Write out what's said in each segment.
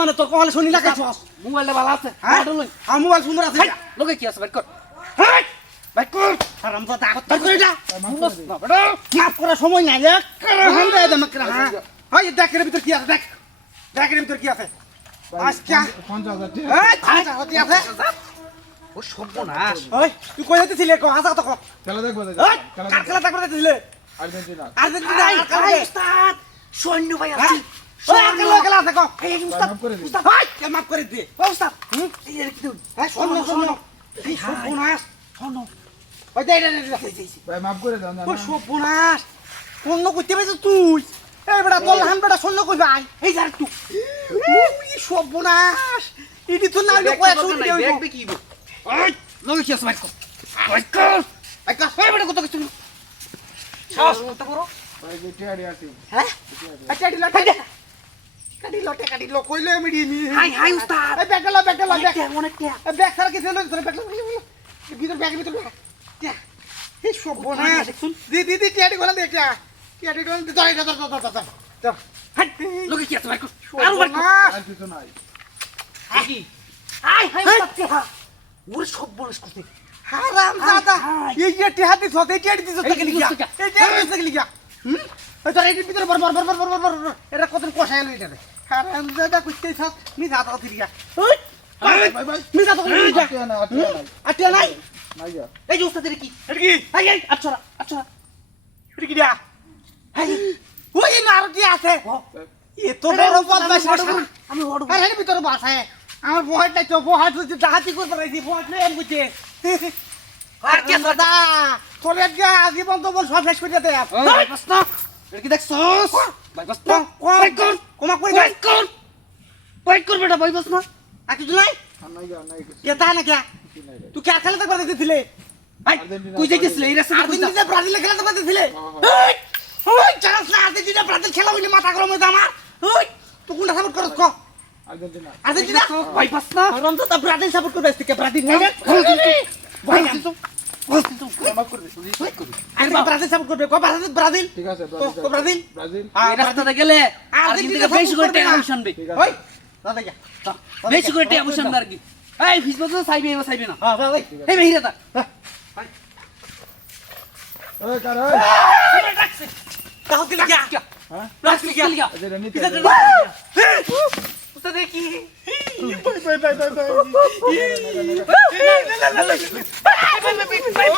মানে তোর কপালে শনি লাগাইছস মোবাইলটা ভালো আছে হ্যাঁ আর মোবাইল সুন্দর আছে লোকে কি আছে বাইক কর হেই ভাই কর হারামজাদা ভাই কর এটা মাফ করার সময় নাই রে হাম দে দে মাকরা হ্যাঁ হাই দেখের ভিতর কি আছে দেখ দেখের ভিতর কি আছে আজকে 50,000 টাকা এই আচ্ছা হতি আছে ও সর্বনাশ ওই তুই কই যেতেছিলে ক হাসা তো ক খেলা দেখবো এই কার খেলা দেখতে যেতেছিলে আর্জেন্টিনা আর্জেন্টিনা আরে উস্তাদ সৈন্য ভাই আছে ওই খেলা খেলা আছে ক এই উস্তাদ মাফ করে দিন। উস্তাদ হাই কে মাফ করে দে ও উস্তাদ এই এর কি এই শোন এই সর্বনাশ শোন ওই দে দে ভাই মাফ করে দাও না ওই সর্বনাশ অন্য কইতে পাইছ তুই এই বেটা তোর হান বেটা শূন্য কই ভাই এই যার তুই ওই সর্বনাশ ইডি তো না হইলো কয় শুন দিও দেখবে কি ওই লোকে কি আছে বাইক কর বাইক কর এই কা এই বেটা কত কিছু সাহস কত বড় ভাই যে টিয়ারি আছে হ্যাঁ আচ্ছা এডি লটে কাটি লো কইলে মিডি নি হাই হাই উস্তাদ এই ব্যাগ লা ব্যাগ অনেক টিয়া এই ব্যাগ সারা কিছু লই ধরে ব্যাগ ভিতর ব্যাগ ভিতর এই সর্বনাশ দি টিয়াডি গোলা দে টিয়াডি গোলা দে ধর হাই লোকে কি আছে বাইক কর আর বাইক কর আর কিছু নাই কি হাই হাই উস্তাদ টিয়া ওরে সর্বনাশ করতে হারাম দাদা এই যে টিহাদি সতে টিয়াডি দিছ তাকে লিখা এই টিয়াডি তাকে লিখা এই তোর এর ভিতরে বর এটা কত কষায় লই এটা হারাম দাদা কইতেই সব নি দাদা দিলিয়া ওই ভাই ভাই নি দাদা লিখা আটিয়া না আটিয়া নাই আটিয়া নাই নাই যা এই যে উস্তাদের কি এটা কি হাই হাই আচ্ছা আচ্ছা এটা কি দিয়া হাই ওই নারটি আছে এ তো বড় বদমাশ আমি ওড় আরে এর ভিতরে বাসে আমার বহাট নাই তো বহাট যদি ডাহাতি করে পারাইছি বহাট নাই এম কইতে আর কি আছে দাদা তোরে গা জীবন তো বল সব শেষ করে দিতে ভাই বাস না এটা কি দেখছস ভাই বাস না বাইক কর কমা করে বাইক কর বাইক কর বেটা ভাই বাস না আকি জুলাই নাই যা নাই কিছু কে তা না কে নাই রে। তুই কে খেলা দেখতে দিছিলে ভাই আর্জেন্টিনা কই যাইতেছিস এই রাস্তা কই আর্জেন্টিনা ব্রাজিল খেলা দেখতে দিছিলে হ্যাঁ। ওই চান্স না আর্জেন্টিনা ব্রাজিল খেলা হইলে মাথা গরম হইতো আমার ওই তুই কোনটা সাপোর্ট করছ ক আর্জেন্টিনা আর্জেন্টিনা ভাই বাস না রম তো ব্রাজিল সাপোর্ট করবে আজকে ব্রাজিল নাই ভাই মাফ করে দিন আরে ব্রাজিল সাপোর্ট করবে ক ব্রাজিল ঠিক আছে ক ব্রাজিল ব্রাজিল এই রাস্তাতে গেলে আর্জেন্টিনা বেশি করে টাকা আনবে ঠিক আছে ওই দাদা যা বেশি করে টাকা আনবে আর কি এই ফিস বছর চাইবে এবার চাইবে না হ্যাঁ দাদা এই বেহিরা তা ওই কার ওই তাও কি লাগা হ্যাঁ প্লাস্টিক কি লিগা এই যে নিতে উস্তাদ কি ভাই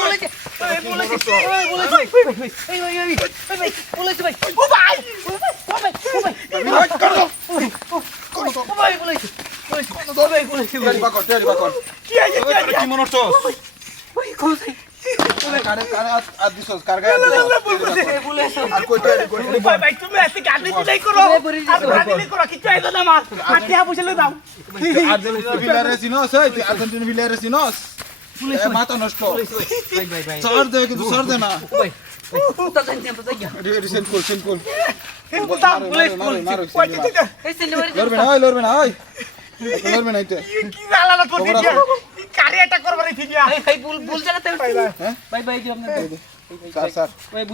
বলেছে ও ভাই টিয়ারি বাকর কি আছে কি মনে হচ্ছে কারে কারে আর দিছস কার গায় আর কই টিয়ারি কই ভাই ভাই তুমি আজকে গাড়ি নাই করো আর ব্রাজিল করো কিছু আইতো না মার আটিয়া বুঝলে দাও আর্জেন্টিনা ভিলারে সিনোস এই তুই আর্জেন্টিনা ভিলারে সিনোস মাথা নষ্ট সর দে কিন্তু সর দে না রিসেন্ট কল বুঝতাম পুলিশ লড়বে না ওই লড়বে না এটা কি জালালা তো দিয়া গাড়ি এটা করবার এই দিয়া স্যার ভাই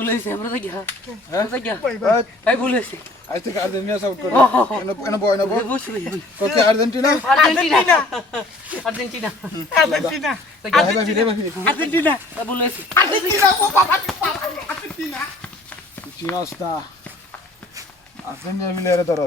বলেছে আজ থেকে আর্জেন্টিনা সাপোর্ট করে এনে বয় না বয় কোকে Argentina Argentina Argentina Argentina Argentina বলেছে আর্জেন্টিনা ও বাবা আর্জেন্টিনা চিনস না আর্জেন্টিনা ভিলারে ধরো